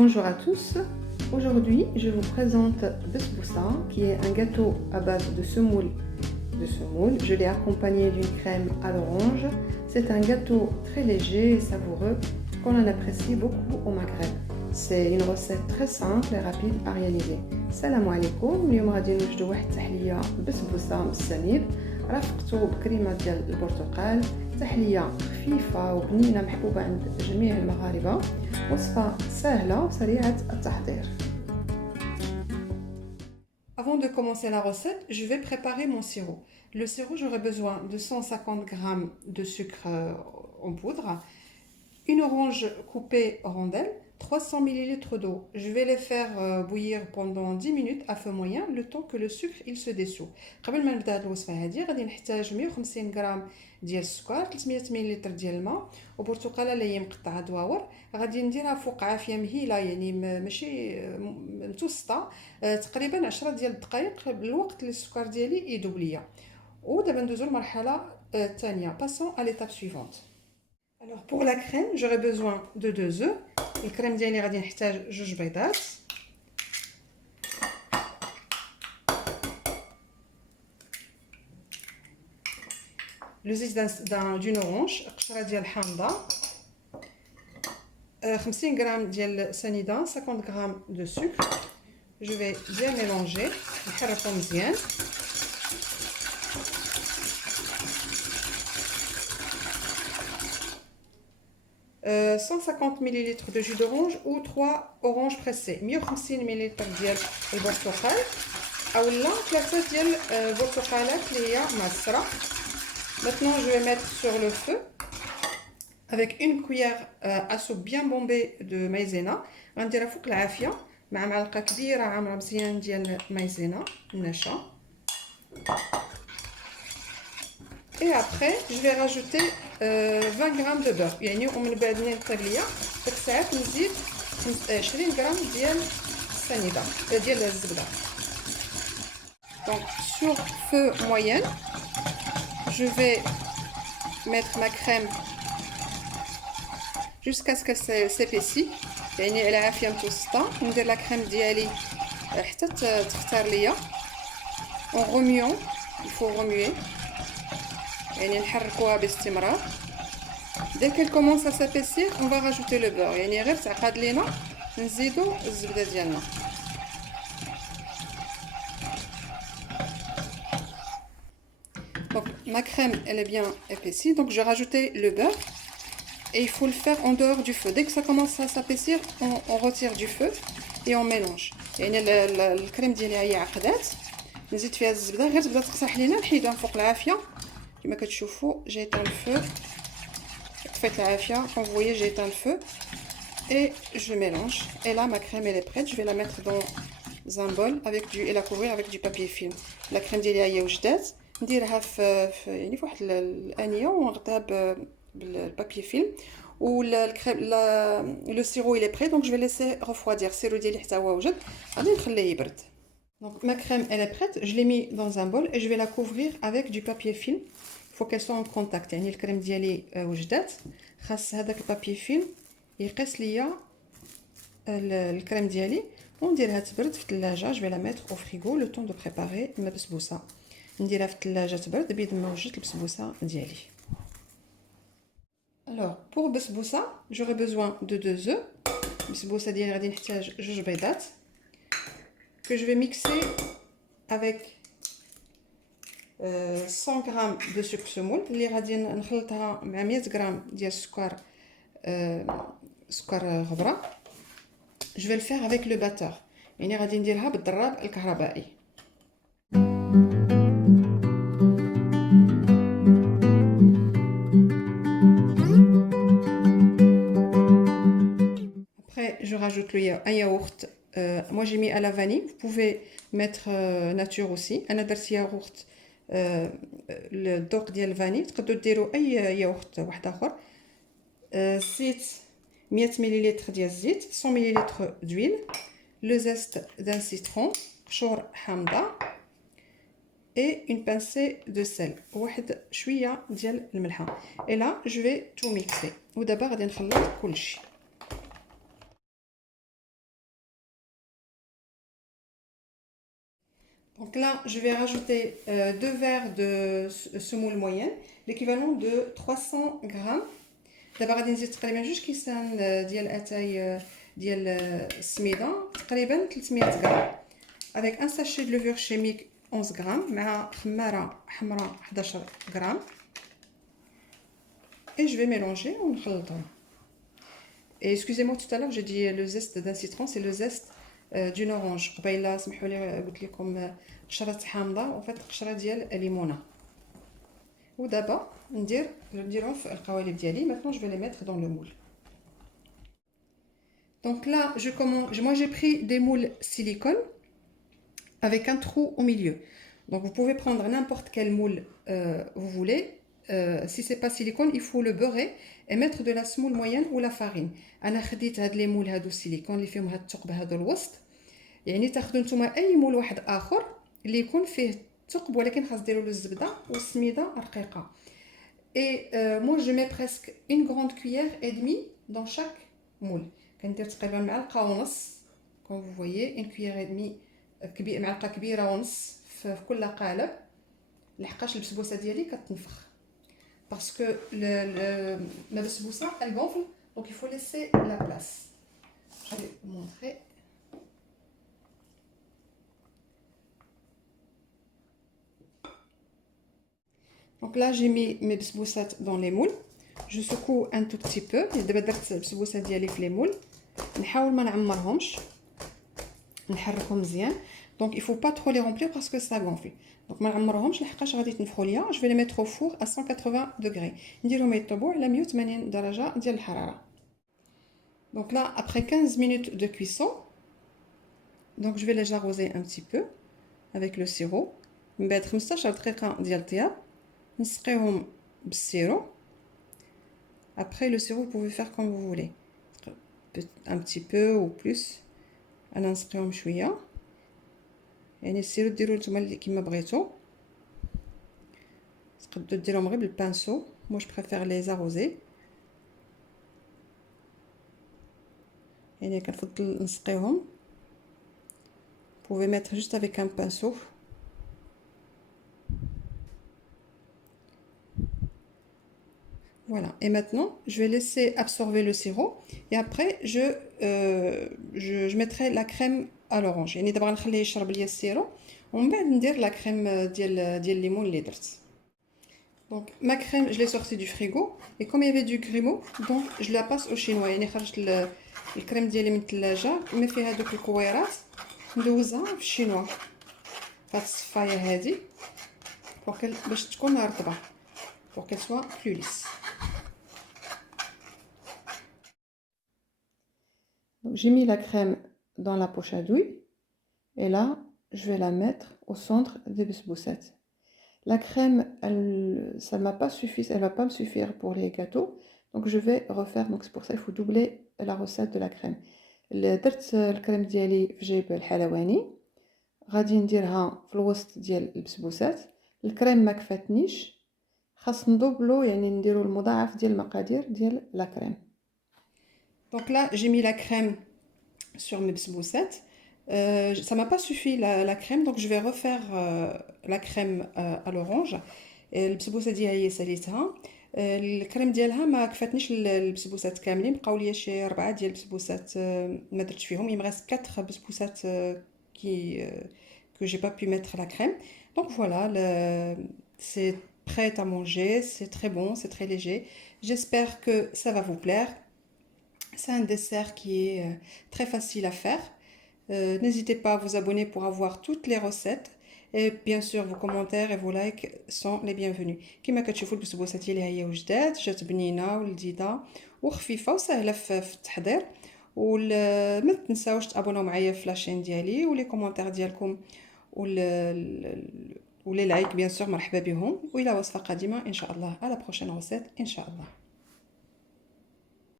Bonjour à tous, aujourd'hui je vous présente Besboussa qui est un gâteau à base de semoule. Je l'ai accompagné d'une crème à l'orange. C'est un gâteau très léger et savoureux qu'on en apprécie beaucoup au Maghreb. C'est une recette très simple et rapide à réaliser. Salam alaikum, اليوم غادي نوجدوا واحد التحليه بسبوسه بالسميد رافقته بكريمه ديال البرتقال. تحليه خفيفه وبنينه محبوبه عند جميع المغاربه. وصفه سهله وسريعه التحضير. Avant de commencer la recette, je vais préparer mon sirop. Le sirop, j'aurai besoin de 150 g de sucre en poudre, une orange coupée en rondelles, 300 ml d'eau. Je vais les faire bouillir pendant 10 minutes à feu moyen, le temps que le sucre il se dissout. قبل ما نبدا هاد الوصفه هادي غادي نحتاج 150 غرام ديال السكر، 300 مل ديال الماء وبرتقاله اللي هي مقطعه دواور. غادي نديرها فوق عافيه مهيله، يعني ماشي متوسطه، تقريبا 10 ديال الدقائق بالوقت اللي السكر ديالي يذوب ليا. ودابا ندوزو للمرحله الثانيه. passons à l'étape suivante. Alors pour la crème, j'aurai besoin de 2 œufs. الكريم ديالي غادي نحتاج 2 بيضات. Le zeste d'une orange, قشره ديال الحامضه. 50 غرام ديال سنيده, 50 غرام de sucre. Je vais bien mélanger, نحركو مزيان. Euh, 150 ml de jus d'orange ou 3 oranges pressées, 150 ml ديال البرتقال اولا 3 ديال البرتقالات اللي هي معصره. Maintenant je vais mettre sur le feu avec une cuillère à soupe bien bombée de maïzena. غنديرها فوق العافيه مع معلقه كبيره عامره مزيان ديال المايزينا الناشا. Et après, je vais rajouter 20 g de beurre. يعني ومن بعد ما نطيب ديك الساعات نزيد 20 g ديال السنيده ديال الزبده. Donc sur feu moyen, je vais mettre ma crème jusqu'à ce qu'elle s'épaissit. يعني على عافيه متوسطه ندير لا كريم ديالي حتى تختار ليا. En remuant, il faut remuer. يعني نحركوها باستمرار. Dès qu'elle commence à s'épaissir, on va rajouter le beurre. يعني غير تعقد لينا نزيدو الزبده ديالنا. Donc ma crème elle est bien épaissie, donc je vais rajouter le beurre et il faut le faire en dehors du feu. Dès que ça commence à s'épaissir, on retire du feu et on mélange. يعني الكريم ديالي هي عقدات، نزيد فيها الزبده غير تبدا تقصح لينا نحيدها فوق العافيه. كما كتشوفوا j'ai éteint le feu. Faites la afia, quand vous voyez j'ai éteint le feu et je mélange. Et là ma crème elle est prête, je vais la mettre dans un bol avec et la couvrir avec du papier film. La crème ديالي هي وجدات، نديرها في يعني في واحد الانيه ونغطيها بالبابي فيلم. le sirop il est prêt, donc je vais laisser refroidir. السيرو ديالي حتى هو وجد غادي نخليه يبرد. Donc ma crème elle est prête, je l'ai mis dans un bol et je vais la couvrir avec du papier film. Il faut qu'elle soit en contact. يعني الكريم ديالي وجدات، خاص هذاك البابي فيلم يقيس ليا الكريم ديالي ونديرها تبرد في الثلاجه. je vais la mettre au frigo le temps de préparer ma بسبوسه. نديرها في الثلاجه تبرد بيد ما وجدت البسبوسه ديالي. Alors pour بسبوسه j'aurai besoin de 2 œufs. البسبوسه ديالي غادي نحتاج 2 بيضات que je vais mixer avec 100 g de sucre semoule اللي غادي نخلطها مع 100 g ديال سكر غبره. je vais le faire avec le batteur, يعني غادي نديرها بالضراب الكهربائي. Après je rajoute un yaourt. Moi j'ai mis à la vanille, vous pouvez mettre nature aussi. انا درت ياغورت الذوق ديال الفاني. تقدروا ديروا اي ياغورت واحد اخر. زيت 100 مل ديال الزيت, 100 مل d'huile, le zeste d'un citron, قشور حامضه et une pincée de sel, واحد شويه ديال الملحه. et là je vais tout mixer. ودابا غادي نخلط كلشي. Donc là, je vais rajouter 2 verres de semoule moyenne, l'équivalent de 300 grammes. دابا غادي نزيد تقريبا 2 كيسان ديال اتاي ديال السميده تقريبا 300 غرام avec un sachet de levure chimique 11 grammes مع خماره حمراء 11 غرام et je vais mélanger ونخلطهم. Et excusez-moi, tout à l'heure j'ai dit le zeste d'un citron, c'est le zeste d'une orange. قبيله سمحوا لي قلت لكم قشره حامضه وفات قشره ديال الليمونه. ودابا نديرهم في القوالب ديالي. Maintenant je vais les mettre dans le moule. Donc là je commence, moi j'ai pris des moules silicone avec un trou au milieu. Donc vous pouvez prendre n'importe quel moule vous voulez. Si c'est pas silicone, il faut le beurrer et mettre de la semoule moyenne ou la farine. انا خديت هاد لي مول هادو السيليكون اللي فيهم هاد الثقب هادو الوسط. يعني تاخذوا نتوما اي مول واحد اخر اللي يكون فيه ثقب ولكن خاص ديروا له الزبده والسميده رقيقه. Et moi je mets presque une grande cuillère et demie dans chaque moule. كندير تقريبا معلقه ونص comme vous voyez une cuillère et demie كبيره معلقه كبيره ونص في كل قالب لحقاش البسبوسه ديالي كتنفخ. Parce que la basboussa elle gonfle, donc il faut laisser la place. Je vais vous montrer. Donc là j'ai mis mes basboussat dans les moules. Je secoue un tout petit peu. دابا درت البسبوسه ديالي في لي مول. نحاول ما نعمرهمش. نحركهم مزيان. Donc il faut pas trop les remplir parce que ça gonfle. Donc ما نعمرهمش لحقاش غادي يتنفخوا ليا. Je vais les mettre au four à 180 degrés. نديرهم يطيبوا على 180 درجه ديال الحراره. Donc là après 15 minutes de cuisson, donc je vais les arroser un petit peu avec le sirop. من بعد 15 دقيقه ديال الطياب نسقيهم بالسيرو. Après le sirop vous pouvez faire comme vous voulez. Un petit peu ou plus. انا نسقيهم شويه. يعني السيرو ديروا نتوما كيما بغيتو. تقدروا ديروهم غير بالبانسو. Moi je préfère les arroser. يعني كنفضل نسقيهم. Vous pouvez mettre juste avec un pinceau. Voilà, et maintenant je vais laisser absorber le sirop et après je mettrai la crème à l'orange. يعني دابا غنخليه يشرب ليا السيرو ومن بعد ندير لا كريم ديال الليمون اللي درت. Donc ma crème je l'ai sortie du frigo et comme il y avait du grumeau donc je la passe au chinois. يعني خرجت الكريم ديالي من الثلاجه ما فيها دوك الكويرات ندوزها في الشينوا فهاد الصفايه هادي باش تكون رطبه pour qu'elle soit plus lisse. Donc j'ai mis la crème dans la poche à douille et là je vais la mettre au centre des basbousettes. La crème ça m'a pas suffi, elle va pas me suffire pour les gâteaux, donc je vais refaire. Donc c'est pour ça il faut doubler la recette de la crème. درت الكريم ديالي في جيب الحلواني غادي نديرها في الوسط ديال البسبوسات. الكريم ما كفاتنيش خاص ندوبلو يعني نديرو المضاعف ديال المقادير ديال لا كريم. Donc là j'ai mis la crème sur mes basbousettes. Ça m'a pas suffi la crème donc je vais refaire la crème à l'orange. البسبوسه ديالي ساليتها. الكريم ديالها ما كفاتنيش البسبوسات كاملين بقاو ليا شي 4 ديال البسبوسات ما درتش فيهم. il me reste 4 بسبوسات que j'ai pas pu mettre la crème. Donc voilà, c'est prêt à manger, c'est très bon, c'est très léger. J'espère que ça va vous plaire. C'est un dessert qui est très facile à faire. N'hésitez pas à vous abonner pour avoir toutes les recettes. Et bien sûr, vos commentaires et vos likes sont les bienvenus. كما كتشوفوا البسبوسه ديالي هي وجدات جات بنينه ولذيذه وخفيفه وسهله في التحضير. وما تنساوش تابوناو معايا في لاشين ديالي ولي كومونتير ديالكم ولي لايك بيان سور مرحبا بهم. والى وصفه قادمه ان شاء الله. على بروشين روسيت ان شاء الله.